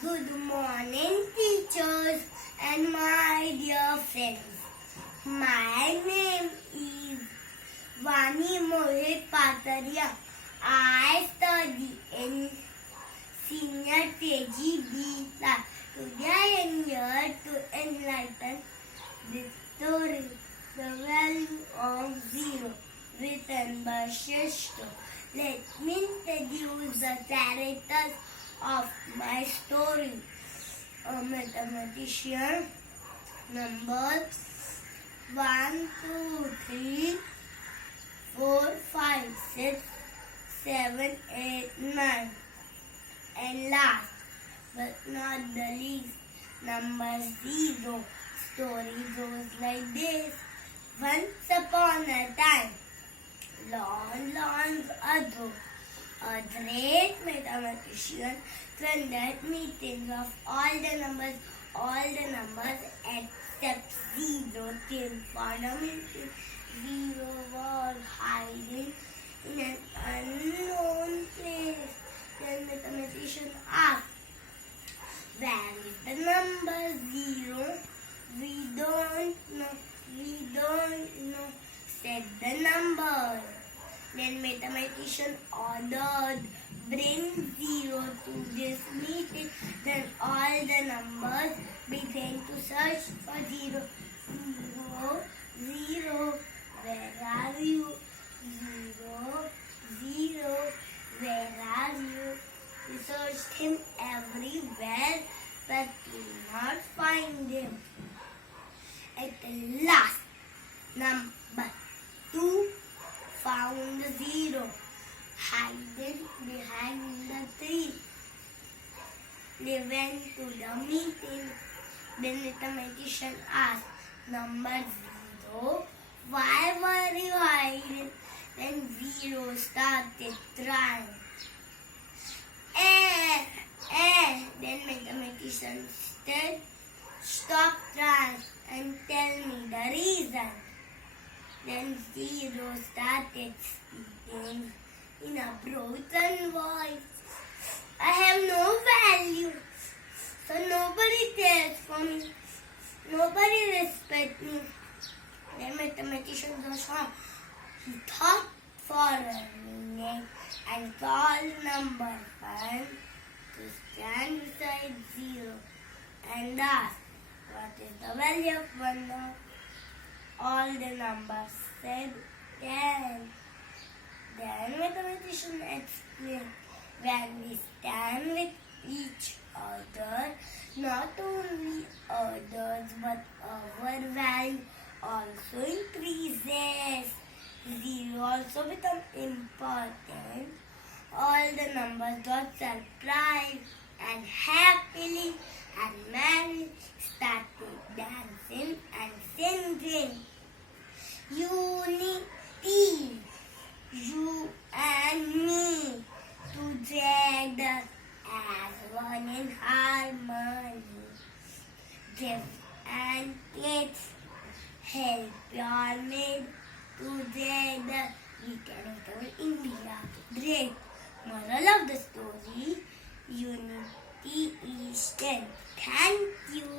Good morning, teachers and my dear friends. My name is Vaani Parkeria. I study in senior KG B class. Today I am here to enlighten this story, The Value of Zero, written by Shristo. Let me introduce the characters of my story. A mathematician, numbers 1, 2, 3, 4, 5, 6, 7, 8, 9. And last but not the least, number 0. Story goes like this. Once upon a time, long ago, a great mathematician conducted meetings of all the numbers except 0 till fundamentally 0 was hiding in an unknown place. The mathematician asked, "Where is the number 0? We don't know, said the number. Then mathematician ordered, "Bring 0 to this meeting." Then all the numbers began to search for 0. 0, 0, where are you? 0, 0, where are you? We searched him everywhere, but could not find him. At last, number 2 found 0 hiding behind the tree. They went to the meeting. The mathematician asked, "Number 0, why were you hiding?" Then 0 started trying. Then mathematician said, "Stop trying and tell me the reason." Then 0 started speaking in a broken voice. "I have no value, so nobody cares for me. Nobody respects me." The mathematician was shocked. He thought for a minute and called number 1 to stand beside 0 and asked, "What is the value of 1 now?" All the numbers said 10. Then mathematician explained, "When we stand with each other, not only others but our value also increases. 0 also becomes important." All the numbers got surprised and happily and merrily started dancing and singing. Unity, you and me, together as one in harmony. Give and take, help your made, together we can make our India great. Moral of the story, unity is strength. Thank you.